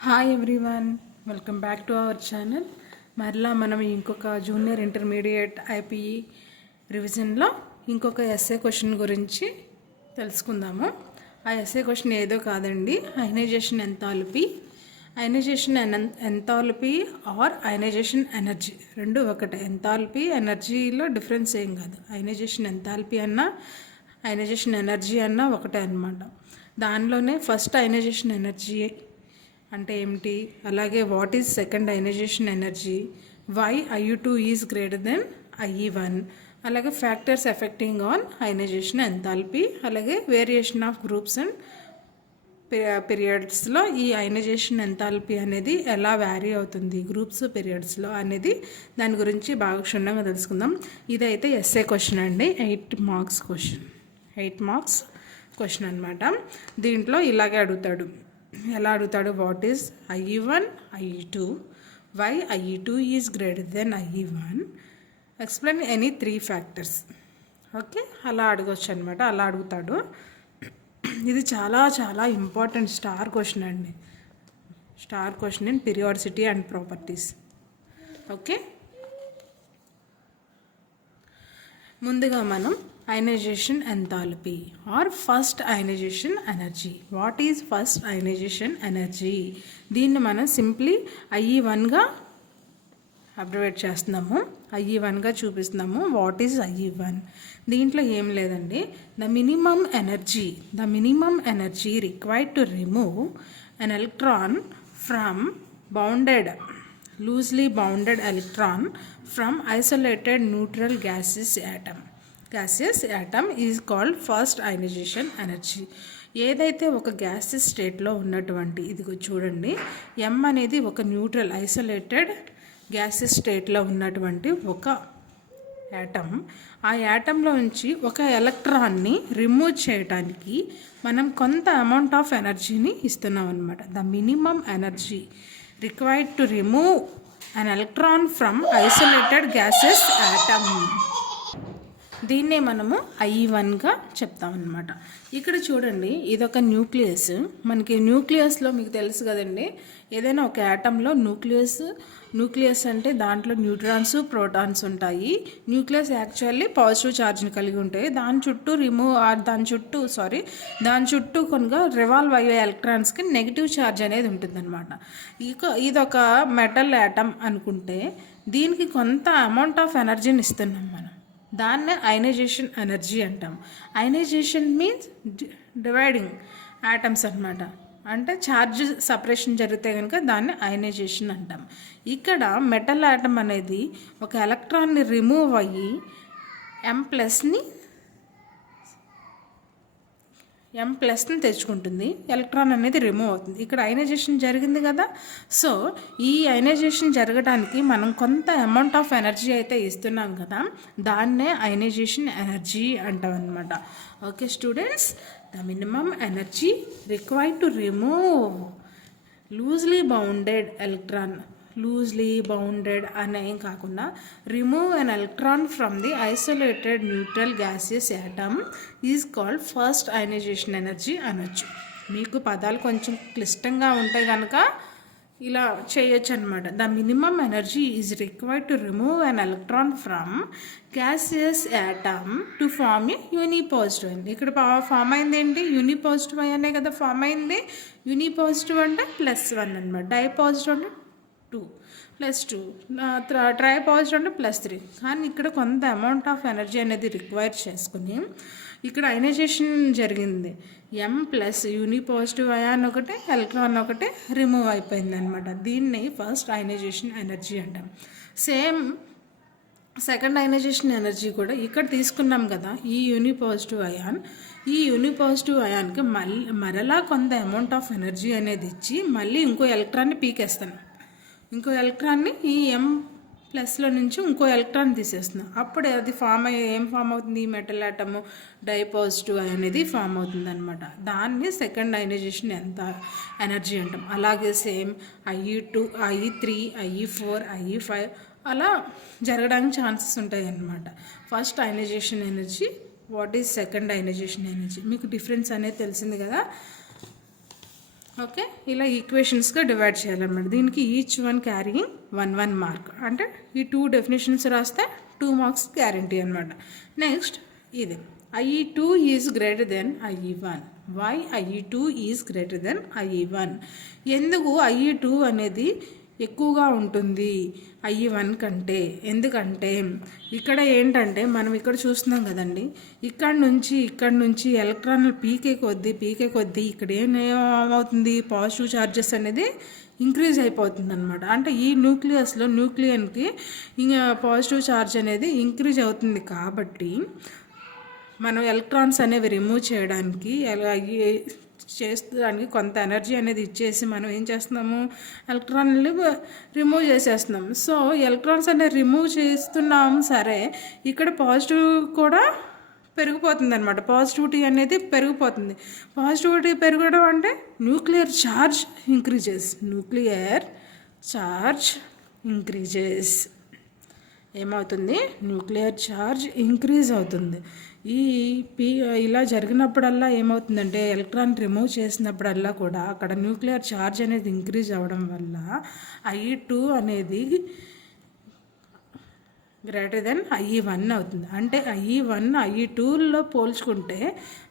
Hi everyone, welcome back to our channel. మరలా మనం ఇంకొక జూనియర్ ఇంటర్మీడియట్ ఐపీఈ రివిజన్లో ఇంకొక ఎస్ఏ క్వశ్చన్ గురించి తెలుసుకుందాము. ఆ ఎస్ఏ క్వశ్చన్ ఏదో కాదండి, ionization enthalpy. Ionization enthalpy or ionization energy రెండు ఒకటే. ఎంథాల్పీ ఎనర్జీలో డిఫరెన్స్ ఏం కాదు. అయనైజేషన్ ఎంథాల్పీ అన్నా అయనైజేషన్ ఎనర్జీ అన్నా ఒకటే అన్నమాట. దానిలోనే ఫస్ట్ అయనైజేషన్ ఎనర్జీ అంటే ఏమిటి, అలాగే what is second ionization energy, why IU2 is greater than IE1, అలాగే factors affecting on ionization enthalpy, అలాగే వేరియేషన్ ఆఫ్ గ్రూప్స్ అండ్ పీరియడ్స్లో ఈ అయనైజేషన్ ఎంథాల్పీ అనేది ఎలా వ్యారీ అవుతుంది గ్రూప్స్ పీరియడ్స్లో అనేది దాని గురించి బాగా క్షుణ్ణంగా తెలుసుకుందాం. ఇదైతే ఎస్ఏ క్వశ్చన్ అండి, 8 మార్క్స్ క్వశ్చన్ అనమాట. దీంట్లో ఇలాగే అడుగుతాడు. ఎలా అడుగుతాడు, what is IE1 IE2, why IE2 is greater than IE1, explain any 3 factors. Okay, అలా అడగొచ్చు అనమాట. అలా అడుగుతాడు. ఇది చాలా చాలా ఇంపార్టెంట్ స్టార్ క్వశ్చన్ అండి, star question in periodicity and properties. Okay, ముందుగా మనం ionization enthalpy or first ionization energy. What is first ionization energy? దీన్ని మనం సింప్లీ IE1గా అబ్రివేట్ చేస్తున్నాము, IE1గా చూపిస్తున్నాము. What is IE1? దీంట్లో ఏం లేదండి, the minimum energy required to remove an electron from loosely bounded electron from isolated neutral gaseous atom is called first ionization energy. ఏదైతే ఒక గ్యాసెస్ స్టేట్లో ఉన్నటువంటి, ఇదిగో చూడండి, M అనేది ఒక న్యూట్రల్ ఐసోలేటెడ్ గ్యాసెస్ స్టేట్లో ఉన్నటువంటి ఒక యాటమ్. ఆ యాటంలో నుంచి ఒక ఎలక్ట్రాన్ని రిమూవ్ చేయడానికి మనం కొంత అమౌంట్ ఆఫ్ ఎనర్జీని ఇస్తున్నాం అనమాట. The minimum energy required to remove an electron from isolated gases atom. దీన్నే మనము IE1గా చెప్తామన్నమాట. ఇక్కడ చూడండి, ఇదొక న్యూక్లియస్. మనకి న్యూక్లియస్లో మీకు తెలుసు కదండి, ఏదైనా ఒక యాటంలో న్యూక్లియస్ అంటే దాంట్లో న్యూట్రాన్స్ ప్రోటాన్స్ ఉంటాయి. న్యూక్లియస్ యాక్చువల్లీ పాజిటివ్ ఛార్జ్ని కలిగి ఉంటాయి. దాని చుట్టూ కొనగా రివాల్వ్ అయ్యే ఎలక్ట్రాన్స్కి నెగిటివ్ ఛార్జ్ అనేది ఉంటుందన్నమాట. ఇదొక మెటల్ యాటమ్ అనుకుంటే దీనికి కొంత అమౌంట్ ఆఫ్ ఎనర్జీని ఇస్తున్నాం మనం. దాన్నే అయనైజేషన్ ఎనర్జీ అంటాం. అయనైజేషన్ మీన్స్ డివైడింగ్ యాటమ్స్ అనమాట. అంటే ఛార్జ్ సపరేషన్ జరిగితే కనుక దాన్ని అయనైజేషన్ అంటాం. ఇక్కడ మెటల్ యాటమ్ అనేది ఒక ఎలక్ట్రాన్ని రిమూవ్ అయ్యి M ప్లస్ని తెచ్చుకుంటుంది. ఎలక్ట్రాన్ అనేది రిమూవ్ అవుతుంది. ఇక్కడ అయనైజేషన్ జరిగింది కదా. సో ఈ అయనైజేషన్ జరగడానికి మనం కొంత అమౌంట్ ఆఫ్ ఎనర్జీ అయితే ఇస్తున్నాం కదా, దాన్నే అయనైజేషన్ ఎనర్జీ అంటాం అనమాట. Okay students, the minimum energy required to remove loosely bounded అనేం కాకుండా remove an electron from the isolated neutral gaseous atom is called first ionization energy అనొచ్చు. మీకు పదాలు కొంచెం క్లిష్టంగా ఉంటే కనుక ఇలా చేయొచ్చు అనమాట. The minimum energy is required to remove an electron from gaseous atom to form a unipositive అయింది. ఇక్కడ ఫామ్ అయింది ఏంటి, యూనిపాజిటివ్ అనే కదా ఫామ్ అయింది. యూనిపాజిటివ్ అంటే +1 అనమాట, డైపాజిటివ్ అంటే 2 +2, ట్రైపాజిటివ్ అంటే +3. కానీ ఇక్కడ కొంత అమౌంట్ ఆఫ్ ఎనర్జీ అనేది రిక్వైర్ చేసుకుని ఇక్కడ అయనైజేషన్ జరిగింది. M ప్లస్ యూనిపాజిటివ్ అయాన్ ఒకటే, ఎలక్ట్రాన్ ఒకటే రిమూవ్ అయిపోయింది అనమాట. దీన్ని ఫస్ట్ అయనైజేషన్ ఎనర్జీ అంటాం. సేమ్ సెకండ్ అయనైజేషన్ ఎనర్జీ కూడా ఇక్కడ తీసుకున్నాం కదా. ఈ యూనిపాజిటివ్ అయాన్కి మరలా కొంత అమౌంట్ ఆఫ్ ఎనర్జీ అనేది ఇచ్చి మళ్ళీ ఇంకో ఎలక్ట్రాన్ని పీకేస్తాను. ఇంకో ఎలక్ట్రాన్ని ఈ M ప్లస్లో నుంచి ఇంకో ఎలక్ట్రాన్ తీసేస్తున్నాం. అప్పుడు అది ఏం ఫామ్ అవుతుంది, మెటల్ యాటమ్ డైపాజిటివ్ అనేది ఫామ్ అవుతుంది అనమాట. దాన్ని సెకండ్ అయనైజేషన్ ఎనర్జీ అంటాం. అలాగే same IE2, IE3, IE4, IE5 అలా జరగడానికి ఛాన్సెస్ ఉంటాయి అన్నమాట. First ionization energy, what is second ionization energy, మీకు డిఫరెన్స్ అనేది తెలిసింది కదా. ఓకే, ఇలా ఈక్వేషన్స్గా డివైడ్ చేయాలన్నమాట. దీనికి ఈచ్ వన్ క్యారీయింగ్ 1 మార్క్. అంటే ఈ 2 డెఫినేషన్స్ రాస్తే 2 మార్క్స్ గ్యారంటీ అనమాట. నెక్స్ట్ ఇది IE2 is greater than IE1. Why IE2 is greater than IE1? ఎందుకు IE2 అనేది ఎక్కువగా ఉంటుంది IE1 కంటే? ఎందుకంటే ఇక్కడ ఏంటంటే మనం ఇక్కడ చూస్తున్నాం కదండి, ఇక్కడ నుంచి ఎలక్ట్రాన్లు పీకే కొద్దీ ఇక్కడ ఏమవుతుంది, పాజిటివ్ ఛార్జెస్ అనేది ఇంక్రీజ్ అయిపోతుంది అనమాట. అంటే ఈ న్యూక్లియన్కి ఇంకా పాజిటివ్ ఛార్జ్ అనేది ఇంక్రీజ్ అవుతుంది. కాబట్టి మనం ఎలక్ట్రాన్స్ అనేవి రిమూవ్ చేయడానికి కొంత ఎనర్జీ అనేది ఇచ్చేసి మనం ఏం చేస్తున్నాము, ఎలక్ట్రాన్లు రిమూవ్ చేసేస్తున్నాం. సో ఎలక్ట్రాన్స్ అనేది రిమూవ్ చేస్తున్నాం, సరే ఇక్కడ పాజిటివ్ కూడా పెరిగిపోతుంది అనమాట. పాజిటివిటీ అనేది పెరిగిపోతుంది. పాజిటివిటీ పెరగడం అంటే న్యూక్లియర్ ఛార్జ్ ఇంక్రీజెస్. ఏమవుతుంది, న్యూక్లియర్ ఛార్జ్ ఇంక్రీజ్ అవుతుంది. ఇలా జరిగినప్పుడల్లా ఏమవుతుందంటే ఎలక్ట్రాన్ రిమూవ్ చేసినప్పుడల్లా కూడా అక్కడ న్యూక్లియర్ ఛార్జ్ అనేది ఇంక్రీజ్ అవ్వడం వల్ల IE2 అనేది గ్రేటర్ దెన్ IE1 అవుతుంది. అంటే IE2లో పోల్చుకుంటే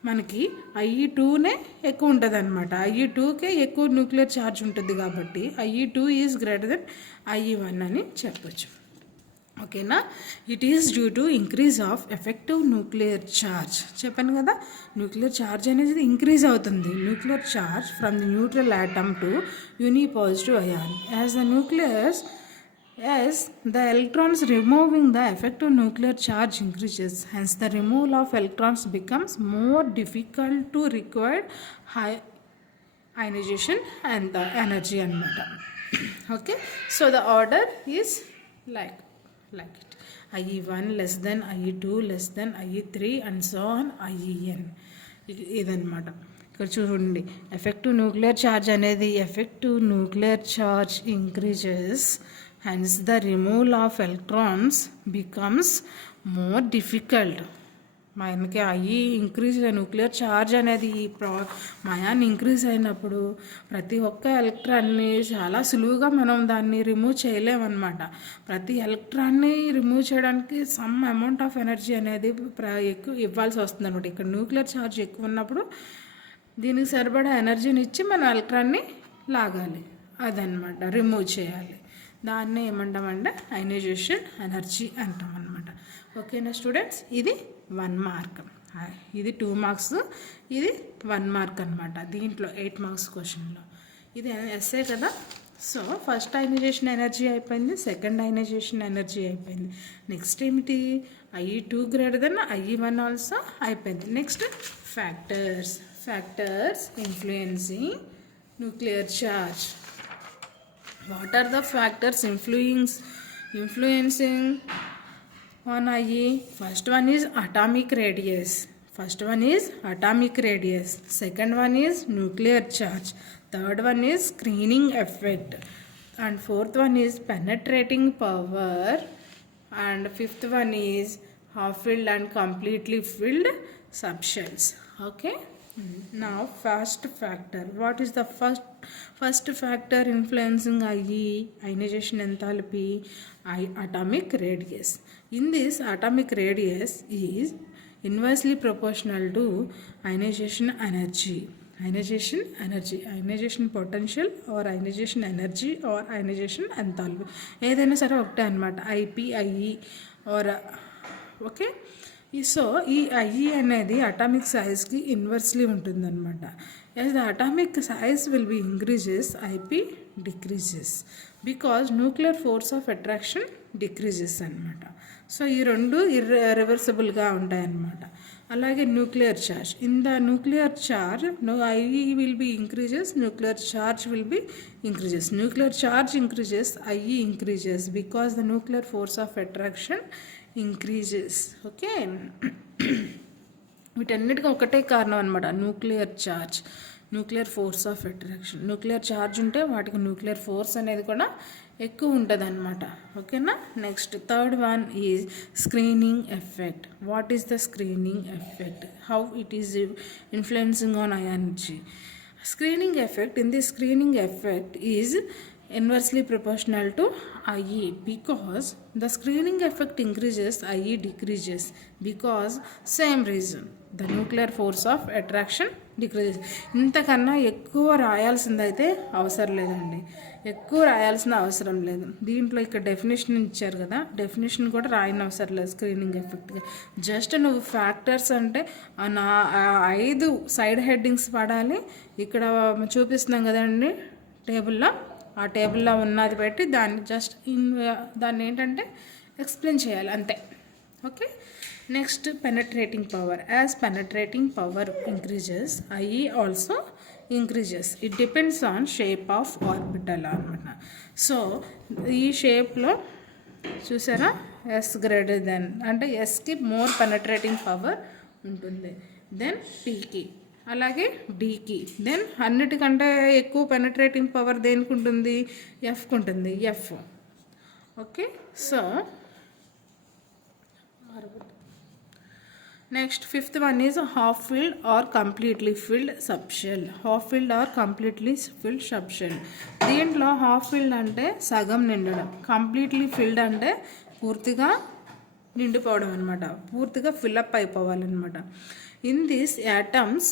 మనకి IE2నే ఎక్కువ ఉంటుంది అనమాట. IE2కే ఎక్కువ న్యూక్లియర్ ఛార్జ్ ఉంటుంది కాబట్టి IE2 is greater than IE1 అని చెప్పొచ్చు. ఓకేనా? It is due to increase of effective nuclear charge. చెప్పాను కదా, న్యూక్లియర్ ఛార్జ్ అనేది ఇంక్రీజ్ అవుతుంది. Nuclear charge from the neutral atom to unipositive ion. As the electrons removing the effective nuclear charge increases, hence the removal of electrons becomes more difficult to require high ionization and the energy anamata. Okay, so the order is like it. IE1 less than IE2 less than IE3 and so on IEN. ఇదన్నమాట. ఇక్కడ చూడండి, effective nuclear charge increases, hence the removal of electrons becomes more difficult. మనకి nuclear charge అనేది Mayan increase అయినప్పుడు ప్రతి ఒక్క ఎలక్ట్రాన్ని చాలా సులువుగా మనం దాన్ని రిమూవ్ చేయలేమన్నమాట. ప్రతి ఎలక్ట్రాన్ని రిమూవ్ చేయడానికి సమ్ అమౌంట్ ఆఫ్ ఎనర్జీ అనేది ఎక్కువ ఇవ్వాల్సి వస్తుంది అనమాట. ఇక్కడ న్యూక్లియర్ ఛార్జ్ ఎక్కువ ఉన్నప్పుడు దీనికి సరిపడా ఎనర్జీని ఇచ్చి మనం ఎలక్ట్రాన్ని లాగాలి, అదనమాట, రిమూవ్ చేయాలి. దాన్ని ఏమంటామంటే అయనైజేషన్ ఎనర్జీ అంటాం అనమాట. ఓకేనా స్టూడెంట్స్? ఇది 1 మార్క్, ఇది 2 మార్క్స్, ఇది 1 మార్క్ అనమాట. దీంట్లో 8 మార్క్స్ క్వశ్చన్లో ఇది ఎస్ఏ కదా. సో ఫస్ట్ అయనైజేషన్ ఎనర్జీ అయిపోయింది, సెకండ్ అయనైజేషన్ ఎనర్జీ అయిపోయింది. నెక్స్ట్ ఏమిటి, IE2 greater than IE1 also అయిపోయింది. Next factors influencing nuclear charge. What are the factors influencing on IE? First one is atomic radius. Second one is nuclear charge. Third one is screening effect. And fourth one is penetrating power. And fifth one is half-filled and completely filled subshells. Okay? Now first factor. What is the first factor influencing IE, ionization enthalpy? Atomic radius. In this, atomic radius is inversely proportional to ionization energy, ionization potential or ionization energy or ionization enthalpy. ఏదైనా సరే ఒకటే అనమాట, IP, IE or okay. So ఈ IE అనేది atomic సైజ్కి inversely ఉంటుందన్నమాట. As the atomic size will be increases, IP decreases because nuclear force of attraction decreases అనమాట. So ఈ రెండు రివర్సిబుల్గా ఉంటాయన్నమాట. అలాగే nuclear charge, in the nuclear charge IE will be increases, nuclear charge will be increases. Nuclear charge increases, IE increases because the nuclear force of attraction increases. Okay, వీటన్నిటికీ ఒకటే కారణం అనమాట, nuclear force of attraction. Nuclear charge ఉంటే వాటికి nuclear force అనేది కూడా ఎక్కువ ఉంటుంది అనమాట. ఓకేనా? Next third one is screening effect. What is the screening effect? How it is influencing on energy? Screening effect, in the screening effect is inversely proportional to IE because the screening effect increases, IE decreases because same reason, the nuclear force of attraction decreases. ఇంతకన్నా ఎక్కువ రాయాల్సిందైతే అవసరం లేదండి, ఎక్కువ రాయాల్సిన అవసరం లేదు. దీంట్లో ఇక్కడ definition ఇచ్చారు కదా, డెఫినేషన్ కూడా రాయని అవసరం లేదు స్క్రీనింగ్ ఎఫెక్ట్గా. జస్ట్ నువ్వు ఫ్యాక్టర్స్ అంటే నా 5 సైడ్ హెడ్డింగ్స్ పడాలి. ఇక్కడ చూపిస్తున్నాం కదండి టేబుల్లో, ఆ టేబుల్లో ఉన్నది పెట్టి దాన్ని జస్ట్ దాన్ని ఏంటంటే ఎక్స్ప్లెయిన్ చేయాలి అంతే. Okay, next penetrating power. As penetrating power increases, IE also increases. It depends on shape of orbital అనమాట. సో ఈ షేప్లో చూసారా, ఎస్ గ్రేటర్ దెన్ అంటే ఎస్కి మోర్ పెనట్రేటింగ్ పవర్ ఉంటుంది, దెన్ పీకి, అలాగే డీకి, దెన్ అన్నిటికంటే ఎక్కువ పెనట్రేటింగ్ పవర్ దేనికి ఉంటుంది, ఎఫ్కి ఉంటుంది, F. Okay, so next fifth one is half filled or completely filled subshell. Half filled or completely filled subshell. దీంట్లో హాఫ్ ఫిల్డ్ అంటే సగం నిండడం, కంప్లీట్లీ ఫిల్డ్ అంటే పూర్తిగా నిండిపోవడం అనమాట, పూర్తిగా ఫిల్అప్ అయిపోవాలన్నమాట. In this atoms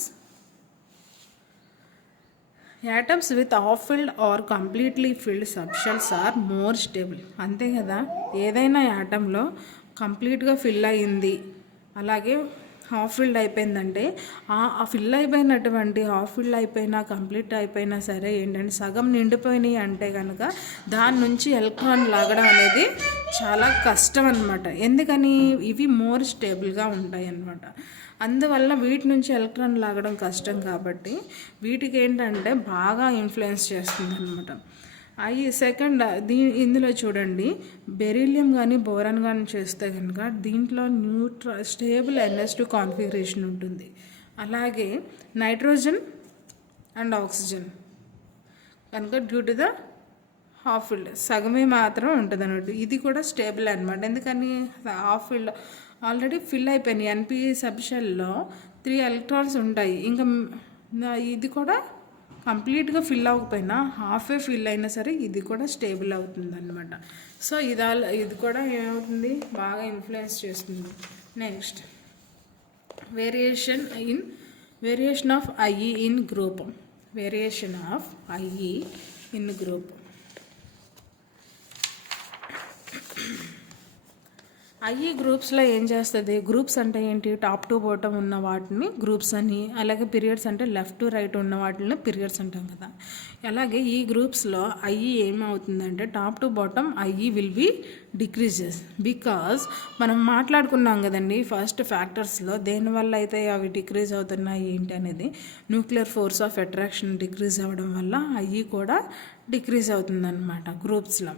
with half filled or completely filled subshells are more stable. అంతే కదా, ఏదైనా యాటంలో కంప్లీట్గా ఫిల్ అయ్యింది అలాగే హాఫ్ ఫిల్డ్ అయిపోయిందంటే ఆ ఫిల్ అయిపోయినటువంటి హాఫ్ ఫిల్ అయిపోయినా కంప్లీట్ అయిపోయినా సరే ఏంటంటే సగం నిండిపోయినాయి అంటే కనుక దాని నుంచి ఎలక్ట్రాన్ లాగడం అనేది చాలా కష్టం అన్నమాట. ఎందుకని, ఇవి మోర్ స్టేబుల్గా ఉంటాయి అన్నమాట. అందువల్ల వీటి నుంచి ఎలక్ట్రాన్ లాగడం కష్టం కాబట్టి వీటికి ఏంటంటే బాగా ఇన్ఫ్లుయెన్స్ చేస్తుంది అనమాట. సెకండ్ ఇందులో చూడండి, బెరీలియం కానీ బోరాన్ కానీ చేస్తే కనుక దీంట్లో స్టేబుల్ NS2 కాన్ఫిగరేషన్ ఉంటుంది. అలాగే నైట్రోజన్ అండ్ ఆక్సిజన్ కనుక due to the half filled సగమే మాత్రం ఉంటుంది అన్నట్టు. ఇది కూడా స్టేబుల్ అనమాట. ఎందుకని, హాఫ్ ఫిల్డ్ ఆల్రెడీ ఫిల్ అయిపోయినాయి. NP సబ్షెల్లో 3 ఎలక్ట్రాన్స్ ఉంటాయి. ఇంకా ఇది కూడా కంప్లీట్గా ఫిల్ అవ్వకపోయినా హాఫే ఫిల్ అయినా సరే ఇది కూడా స్టేబుల్ అవుతుంది అన్నమాట. సో ఇది కూడా ఏమవుతుంది, బాగా ఇన్ఫ్లుయెన్స్ చేస్తుంది. Next variation of IE in group. Variation of IE in group. IE గ్రూప్స్లో ఏం చేస్తుంది, గ్రూప్స్ అంటే ఏంటి, టాప్ టు బాటమ్ ఉన్న వాటిని గ్రూప్స్ అని, అలాగే పీరియడ్స్ అంటే లెఫ్ట్ టు రైట్ ఉన్న వాటిని పీరియడ్స్ అంటాం కదా. అలాగే ఈ గ్రూప్స్లో IE ఏమవుతుందంటే top to bottom IE will be decreases because మనం మాట్లాడుకున్నాం కదండి ఫస్ట్ ఫ్యాక్టర్స్లో దేనివల్ల అయితే అవి డిక్రీజ్ అవుతున్నాయి ఏంటి అనేది. Nuclear force of attraction decrease అవ్వడం వల్ల IE కూడా డిక్రీజ్ అవుతుందన్నమాట గ్రూప్స్లో.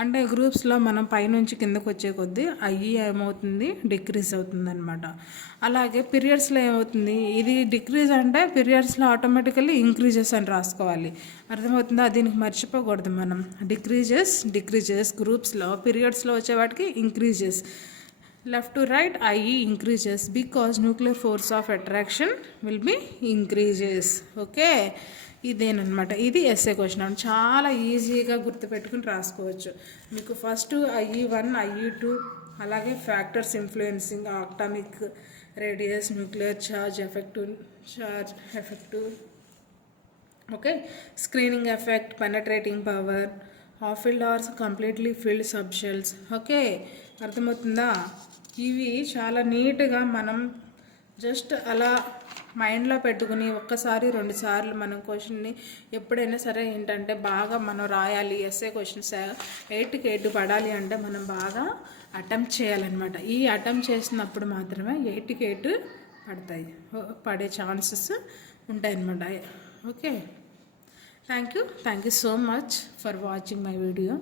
అంటే గ్రూప్స్లో మనం పైనుంచి కిందకు వచ్చే కొద్దీ IE ఏమవుతుంది, డిక్రీజ్ అవుతుందన్నమాట. అలాగే పీరియడ్స్లో ఏమవుతుంది, ఇది డిక్రీజ్ అంటే పీరియడ్స్లో ఆటోమేటికల్లీ ఇంక్రీజెస్ అని రాసుకోవాలి, అర్థమవుతుందా. దీనికి మర్చిపోకూడదు మనం. డిక్రీజెస్ గ్రూప్స్లో, పీరియడ్స్లో వచ్చేవాటికి increases. Left to right IE increases because nuclear force of attraction will be increases. Okay, ఇదేనమాట. ఇది ఎస్ఏ క్వశ్చన్. చాలా ఈజీగా గుర్తుపెట్టుకుని రాసుకోవచ్చు. మీకు ఫస్ట్ IE1 IE2 అలాగే factors influencing atomic radius, nuclear charge, effective okay, screening effect, penetrating power, half filled or completely filled subshells. Okay, అర్థమవుతుందా. ఇవి చాలా నీట్గా మనం జస్ట్ అలా మైండ్లో పెట్టుకుని ఒక్కసారి 2 సార్లు మనం క్వశ్చన్ని ఎప్పుడైనా సరే ఏంటంటే బాగా మనం రాయాలి. ఎస్ఏ క్వశ్చన్స్ 8కి 8 పడాలి అంటే మనం బాగా అటెంప్ట్ చేయాలన్నమాట. ఈ అటెంప్ట్ చేసినప్పుడు మాత్రమే 8కి 8 పడే ఛాన్సెస్ ఉంటాయన్నమాట. Okay, thank you so much for watching my video.